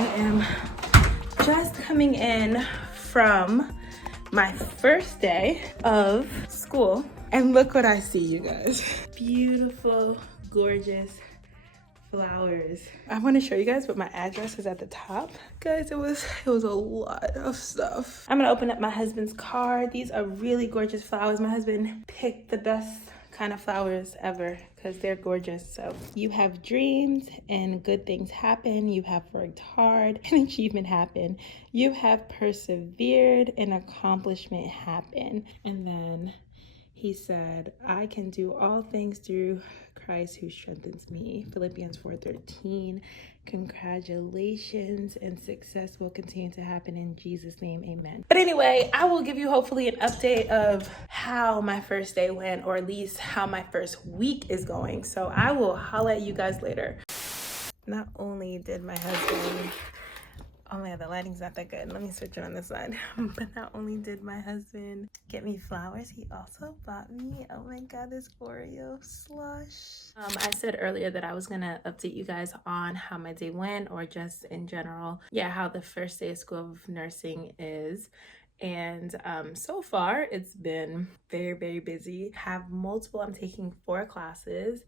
am just coming in from my first day of school, and look what I see, you guys. Beautiful, gorgeous flowers. I want to show you guys, but my address is at the top. Guys, it was a lot of stuff. I'm gonna open up my husband's car. These are really gorgeous flowers. My husband picked the best kind of flowers ever because they're gorgeous. So you have dreams and good things happen. You have worked hard and achievement happen. You have persevered and accomplishment happen. And then he said, I can do all things through Christ who strengthens me. Philippians 4:13. Congratulations, and success will continue to happen in Jesus' name, amen. But anyway, I will give you hopefully an update of how my first day went, or at least how my first week is going. So I will holla at you guys later. Not only did my husband, oh man, the lighting's not that good. Let me switch it on this side. But not only did my husband get me flowers, he also bought me, oh my god, this Oreo slush. I said earlier that I was gonna update you guys on how my day went, or just in general, yeah, how the first day of school of nursing is. And so far it's been very, very busy. I'm taking 4 classes.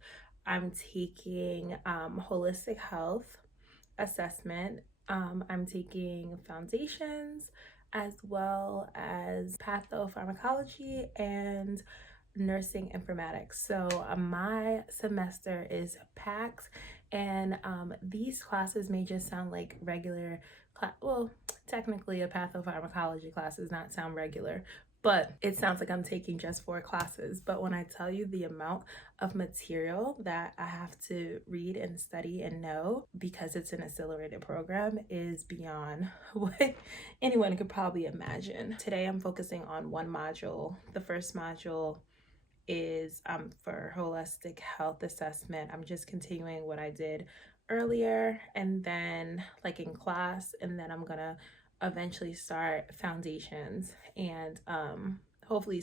I'm taking holistic health assessment. I'm taking foundations, as well as pathopharmacology and nursing informatics. So my semester is packed, and these classes may just sound like regular well, technically a pathopharmacology class does not sound regular, but it sounds like I'm taking just 4 classes. But when I tell you the amount of material that I have to read and study and know, because it's an accelerated program, is beyond what anyone could probably imagine. Today I'm focusing on one module. The first module is for holistic health assessment. I'm just continuing what I did earlier, and then like in class, and then I'm gonna eventually start foundations, and hopefully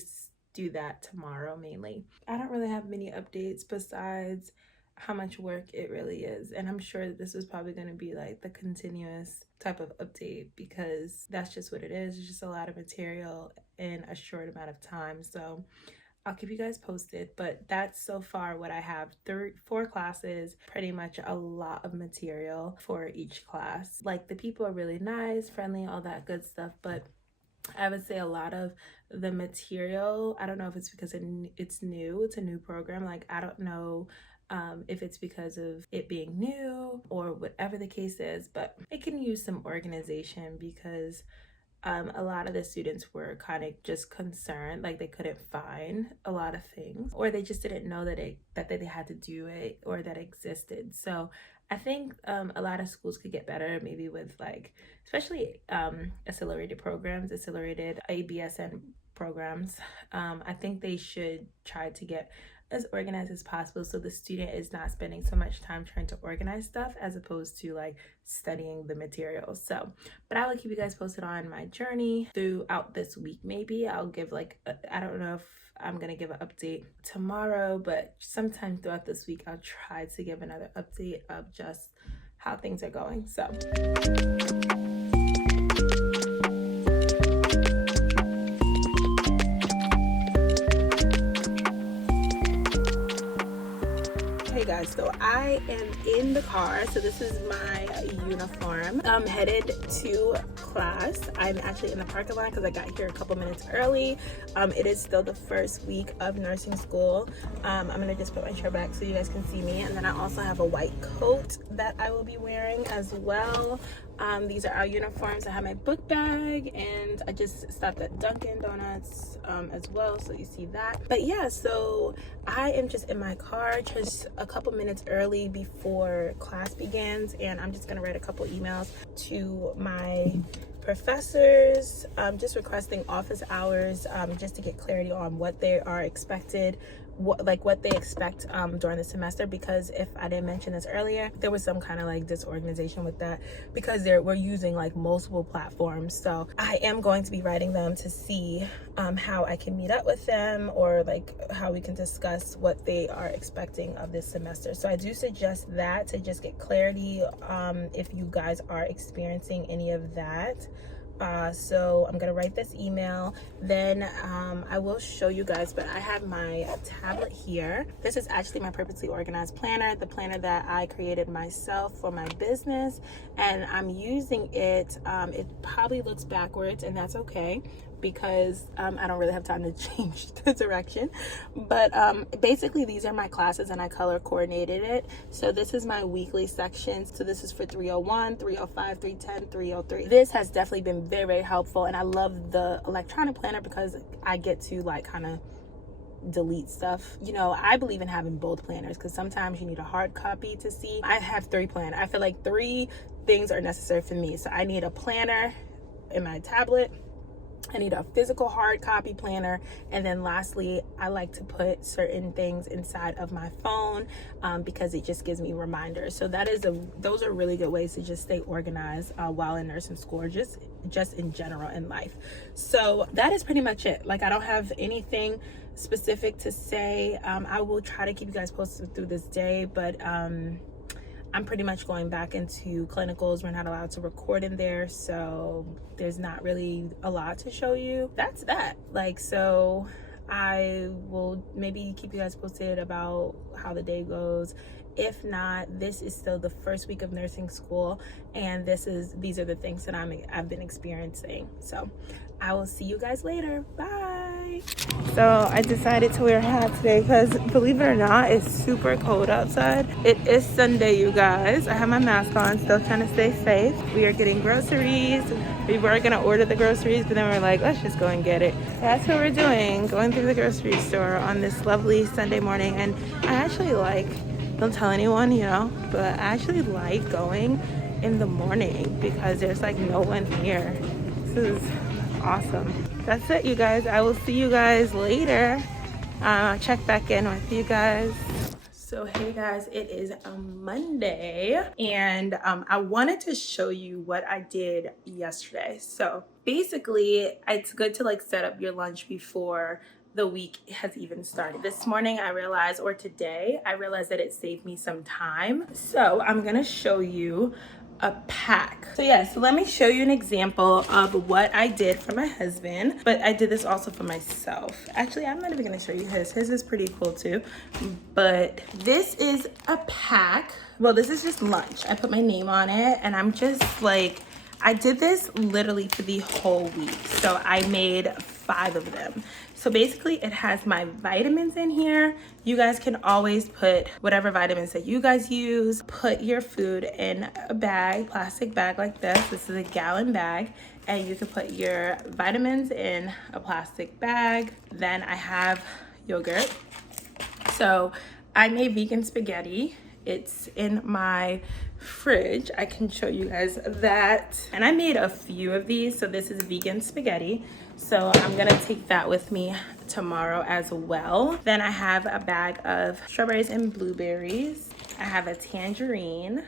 do that tomorrow mainly. I don't really have many updates besides how much work it really is, and I'm sure that this is probably going to be like the continuous type of update, because that's just what it is. It's just a lot of material in a short amount of time. So I'll keep you guys posted, but that's so far what I have. 4 classes, pretty much a lot of material for each class. Like, the people are really nice, friendly, all that good stuff, but I would say a lot of the material, I don't know if it's because it's new, it's a new program. Like, I don't know if it's because of it being new or whatever the case is, but it can use some organization, because a lot of the students were kind of just concerned, like they couldn't find a lot of things, or they just didn't know that they had to do it, or that it existed. So I think a lot of schools could get better, maybe with like, especially accelerated programs, accelerated ABSN programs. I think they should try to get as organized as possible, so the student is not spending so much time trying to organize stuff as opposed to like studying the materials. So, but I will keep you guys posted on my journey throughout this week. Maybe I'll give like I don't know if I'm gonna give an update tomorrow, but sometime throughout this week I'll try to give another update of just how things are going. So hey guys, so I am in the car. So this is my uniform. I'm headed to class. I'm actually in the parking lot because I got here a couple minutes early. It is still the first week of nursing school. I'm gonna just put my shirt back so you guys can see me, and then I also have a white coat that I will be wearing as well. These are our uniforms. I have my book bag, and I just stopped at Dunkin' Donuts as well, so you see that. But yeah, so I am just in my car, just a couple minutes early before class begins, and I'm just gonna write a couple emails to my professors, just requesting office hours, just to get clarity on what they are expected what they expect during the semester, because if I didn't mention this earlier, there was some kind of like disorganization with that because we're using like multiple platforms. So I am going to be writing them to see how I can meet up with them, or like how we can discuss what they are expecting of this semester. So I do suggest that to just get clarity if you guys are experiencing any of that. So I'm gonna write this email, then I will show you guys, but I have my tablet here. This is actually my Purposely Organized planner, the planner that I created myself for my business, and I'm using it. It probably looks backwards, and that's okay, because I don't really have time to change the direction. But basically these are my classes, and I color coordinated it. So this is my weekly section. So this is for 301, 305, 310, 303. This has definitely been very, very helpful, and I love the electronic planner because I get to like kind of delete stuff. You know, I believe in having both planners because sometimes you need a hard copy to see. I have 3 planners. I feel like 3 things are necessary for me. So I need a planner in my tablet, I need a physical hard copy planner, and then lastly, I like to put certain things inside of my phone because it just gives me reminders. So those are really good ways to just stay organized while in nursing school, or just in general in life. So that is pretty much it. Like, I don't have anything specific to say. I will try to keep you guys posted through this day, but I'm pretty much going back into clinicals. We're not allowed to record in there, so there's not really a lot to show you. That's that. Like, so I will maybe keep you guys posted about how the day goes. If not, this is still the first week of nursing school, and these are the things that I've been experiencing. So I will see you guys later. Bye. So I decided to wear a hat today because, believe it or not, it's super cold outside. It is Sunday, you guys. I have my mask on, still trying to stay safe. We are getting groceries. We were gonna order the groceries, but then we were like, let's just go and get it. That's what we're doing, going through the grocery store on this lovely Sunday morning. And I actually don't tell anyone, you know, but I actually like going in the morning because there's like no one here. This is awesome. That's it, you guys. I will see you guys later. Check back in with you guys. So hey guys, it is a Monday, and I wanted to show you what I did yesterday. So basically, it's good to like set up your lunch before the week has even started. This morning today I realized that it saved me some time. So I'm gonna show you a pack. So let me show you an example of what I did for my husband, but I did this also for myself. Actually, I'm not even gonna show you his. His is pretty cool too, but this is a pack. Well, this is just lunch. I put my name on it, and I'm just like, I did this literally for the whole week. So I made 5 of them. So basically it has my vitamins in here. You guys can always put whatever vitamins that you guys use. Put your food in a bag, plastic bag like this. This is a gallon bag, and you can put your vitamins in a plastic bag. Then I have yogurt. So I made vegan spaghetti. It's in my fridge. I can show you guys that. And I made a few of these. So this is vegan spaghetti. So I'm gonna take that with me tomorrow as well. Then I have a bag of strawberries and blueberries. I have a tangerine.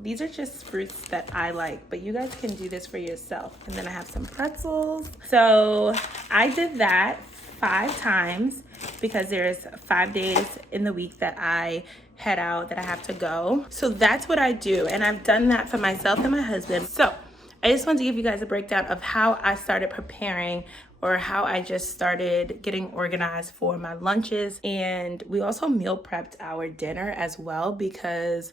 These are just fruits that I like, but you guys can do this for yourself. And then I have some pretzels. So I did that 5 times because there's 5 days in the week that I head out, that I have to go. So that's what I do, and I've done that for myself and my husband. So I just wanted to give you guys a breakdown of how I started preparing, or how I just started getting organized for my lunches. And we also meal prepped our dinner as well, because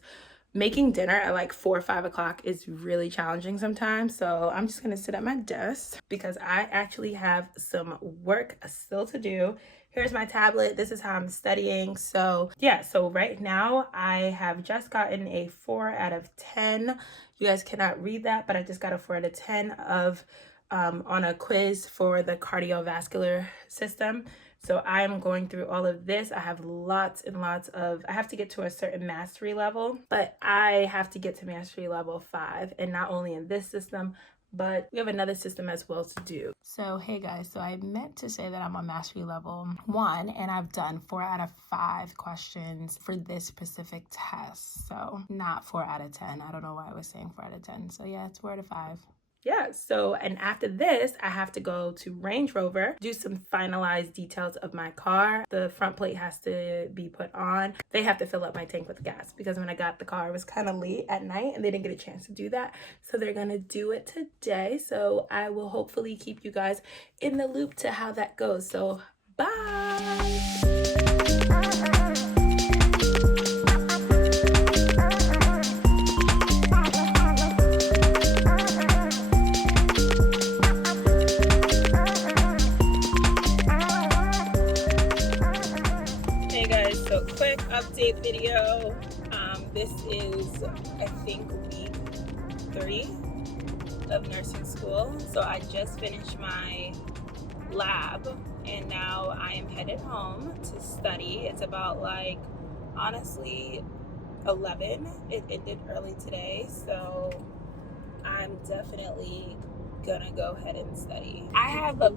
making dinner at like 4 or 5 o'clock is really challenging sometimes. So I'm just gonna sit at my desk because I actually have some work still to do. Here's my tablet. This is how I'm studying. So so right now I have just gotten a 4 out of 10. You guys cannot read that, but I just got a 4 out of 10 on a quiz for the cardiovascular system. So I'm going through all of this. I have lots and lots of, I have to get to a certain mastery level, but I have to get to mastery level 5, and not only in this system, but we have another system as well to do. So hey guys, so I meant to say that I'm on mastery level 1 and I've done 4 out of 5 questions for this specific test. So not 4 out of 10. I don't know why I was saying 4 out of 10. So yeah, it's 4 out of 5. Yeah, so, and after this, I have to go to Range Rover, do some finalized details of my car. The front plate has to be put on. They have to fill up my tank with gas because when I got the car, it was kind of late at night and they didn't get a chance to do that. So they're gonna do it today. So I will hopefully keep you guys in the loop to how that goes. So bye. Quick update video. This is, I think, week 3 of nursing school. So I just finished my lab and now I am headed home to study. It's about like, honestly, 11. It ended early today, so I'm definitely gonna go ahead and study. I have a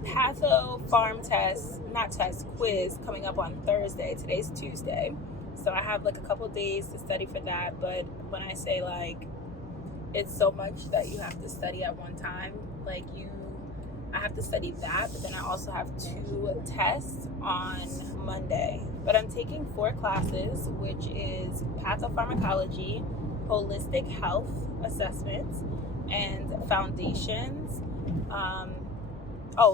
quiz coming up on Thursday. Today's Tuesday, so I have like a couple days to study for that. But when I say like it's so much that you have to study at one time, like I have to study that, but then I also have 2 tests on Monday. But I'm taking 4 classes, which is pathopharmacology, holistic health assessments, and foundations.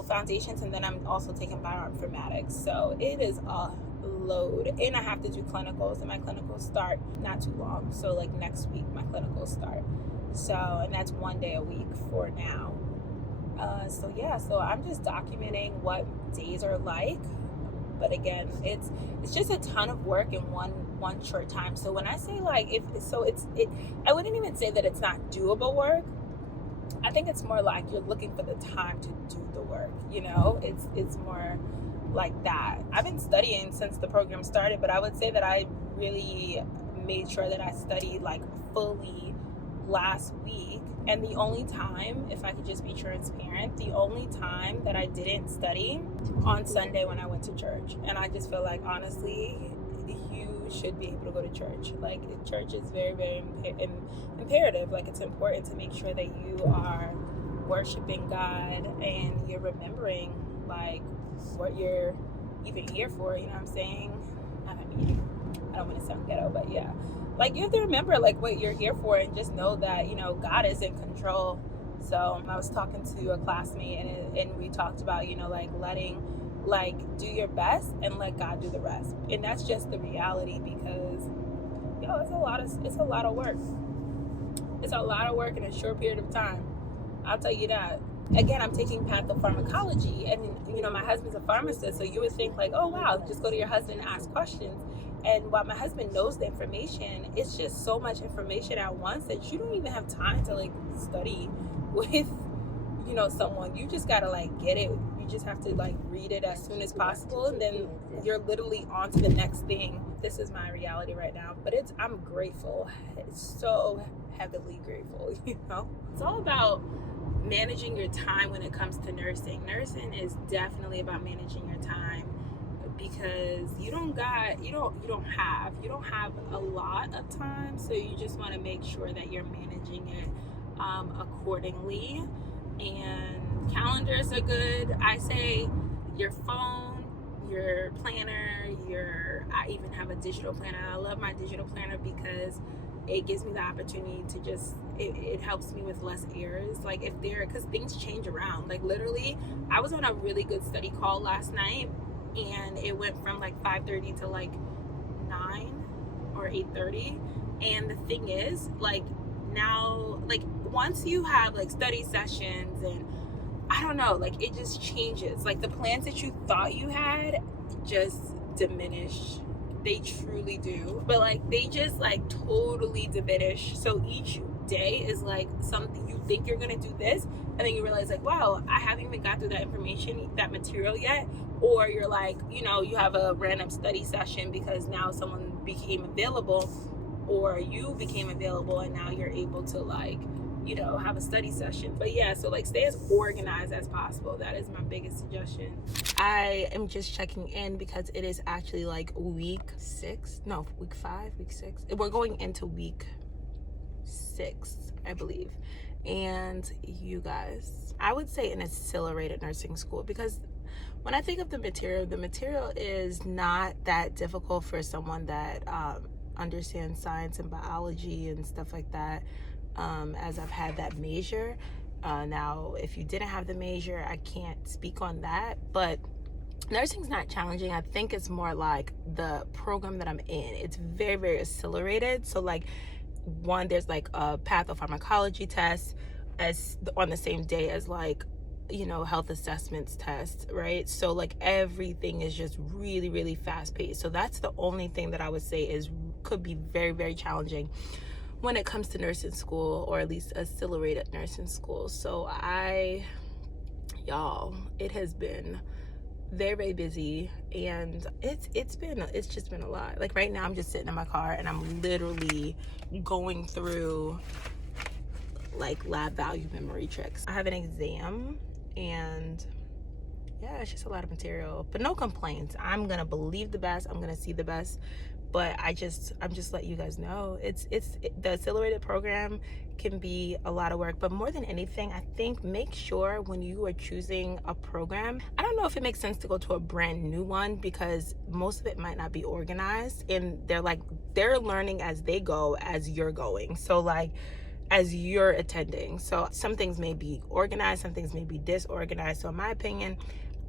Foundations, and then I'm also taking bioinformatics. So it is a load, and I have to do clinicals, and my clinicals start not too long. So like next week, my clinicals start. So, and that's 1 day a week for now. So yeah, so I'm just documenting what days are like. But again, it's just a ton of work in one short time. So when I say like I wouldn't even say that it's not doable work. I think it's more like you're looking for the time to do the work, you know? It's more like that. I've been studying since the program started, but I would say that I really made sure that I studied like fully last week. And the only time, if I could just be transparent, the only time that I didn't study on Sunday when I went to church. And I just feel like, honestly, you should be able to go to church. Like, church is very, very imperative. Like, it's important to make sure that you are worshiping God and you're remembering, like, what you're even here for, you know what I'm saying? I mean, I don't want to sound ghetto, but yeah. Like, you have to remember, like, what you're here for and just know that, you know, God is in control. So I was talking to a classmate and we talked about, you know, like, do your best and let God do the rest. And that's just the reality because, yo, it's a lot of work. It's a lot of work in a short period of time. I'll tell you that. Again, I'm taking pathopharmacology, and, you know, my husband's a pharmacist, so you would think, like, oh, wow, just go to your husband and ask questions. And while my husband knows the information, it's just so much information at once that you don't even have time to, like, study with, you know, someone. You just gotta, like, get it. You just have to, like, read it as soon as possible, and then you're literally on to the next thing. This is my reality right now, but I'm grateful. It's so heavily grateful, you know? It's all about managing your time when it comes to nursing. Nursing is definitely about managing your time because you don't have a lot of time, so you just want to make sure that you're managing it accordingly. And calendars are good. I say your phone, your planner, I even have a digital planner. I love my digital planner because it gives me the opportunity to just, it helps me with less errors. Like because things change around. Like literally, I was on a really good study call last night and it went from like 5:30 to like 9 or 8:30. And the thing is, like now, like once you have like study sessions and I don't know, like it just changes. Like the plans that you thought you had just diminish. They truly do. But like they just like totally diminish. So each day is like something you think you're gonna do this and then you realize like, wow, I haven't even got through that information, that material yet. Or you're like, you know, you have a random study session because now someone became available or you became available and now you're able to like you know, have a study session. But yeah, so like stay as organized as possible. That is my biggest suggestion. I am just checking in because it is actually like week 5, week 6. We're going into week 6, I believe. And you guys, I would say an accelerated nursing school, because when I think of the material is not that difficult for someone that understands science and biology and stuff like that, as I've had that major. Now, if you didn't have the major, I can't speak on that, but nursing's not challenging. I think it's more like the program that I'm in. It's very, very accelerated. So like, one, there's like a pathopharmacology test as on the same day as like, you know, health assessments test, right? So like everything is just really, really fast paced. So that's the only thing that I would say could be very, very challenging when it comes to nursing school, or at least accelerated nursing school. So y'all, it has been very, very busy, and it's just been a lot. Like right now I'm just sitting in my car and I'm literally going through like lab value memory tricks. I have an exam, and yeah, it's just a lot of material, but no complaints. I'm gonna believe the best, I'm gonna see the best, but I'm just letting you guys know the accelerated program can be a lot of work. But more than anything, I think make sure when you are choosing a program, I don't know if it makes sense to go to a brand new one, because most of it might not be organized, and they're learning as they go, as you're going. So like, as you're attending. So some things may be organized, some things may be disorganized. So in my opinion,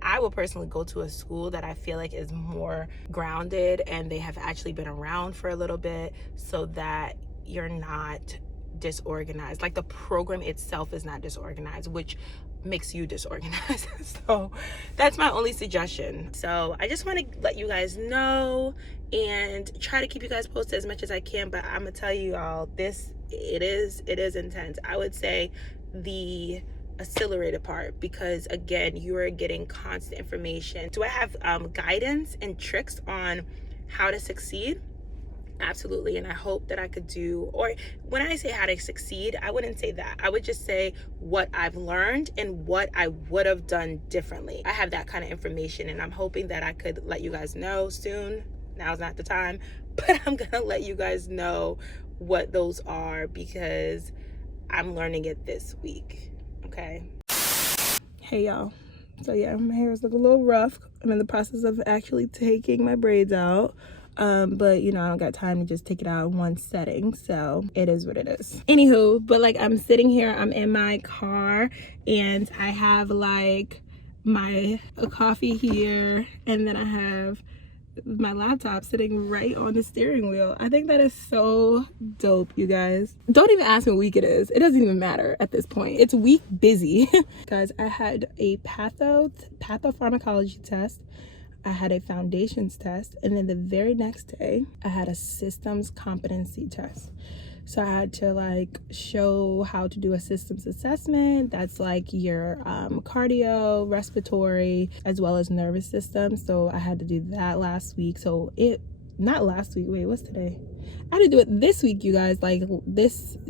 I will personally go to a school that I feel like is more grounded and they have actually been around for a little bit, so that you're not disorganized. Like the program itself is not disorganized, which makes you disorganized. So that's my only suggestion. So I just want to let you guys know and try to keep you guys posted as much as I can. But I'm gonna tell you all, it is intense. I would say the accelerated part, because again, you are getting constant information. Do I have guidance and tricks on how to succeed? Absolutely. And I hope that I could do, or when I say how to succeed, I wouldn't say that. I would just say what I've learned and what I would have done differently. I have that kind of information, and I'm hoping that I could let you guys know soon. Now's not the time, but I'm gonna let you guys know what those are, because I'm learning it this week. Okay. Hey y'all. So yeah, my hair is looking a little rough. I'm in the process of actually taking my braids out. But you know, I don't got time to just take it out in one setting, so it is what it is. Anywho, but like, I'm sitting here, I'm in my car, and I have like a coffee here, and then I have my laptop sitting right on the steering wheel. I think that is so dope, you guys. Don't even ask me what week it is. It doesn't even matter at this point. It's week busy. Guys, I had a pathopharmacology test. I had a foundations test, and then the very next day I had a systems competency test. So I had to like show how to do a systems assessment. That's like your cardio, respiratory, as well as nervous system. So I had to do that last week. So not last week, wait, what's today? I had to do it this week, you guys. Like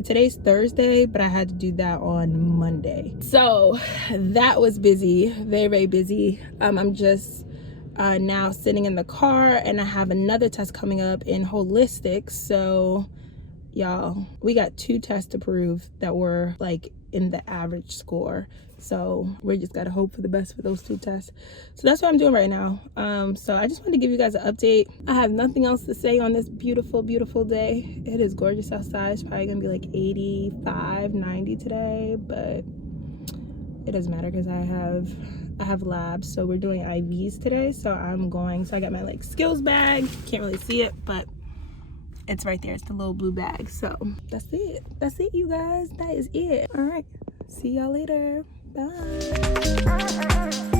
today's Thursday, but I had to do that on Monday. So that was busy, very, very busy. I'm just now sitting in the car, and I have another test coming up in holistics. So y'all, we got 2 tests to prove that we're like in the average score. So we just gotta hope for the best for those 2 tests. So that's what I'm doing right now. So I just wanted to give you guys an update. I have nothing else to say on this beautiful, beautiful day. It is gorgeous outside. It's probably gonna be like 85, 90 today, but it doesn't matter because I have labs. So we're doing IVs today. So I got my like skills bag. Can't really see it, but it's right there. It's the little blue bag. So that's it, you guys. That is it. All right, see y'all later. Bye.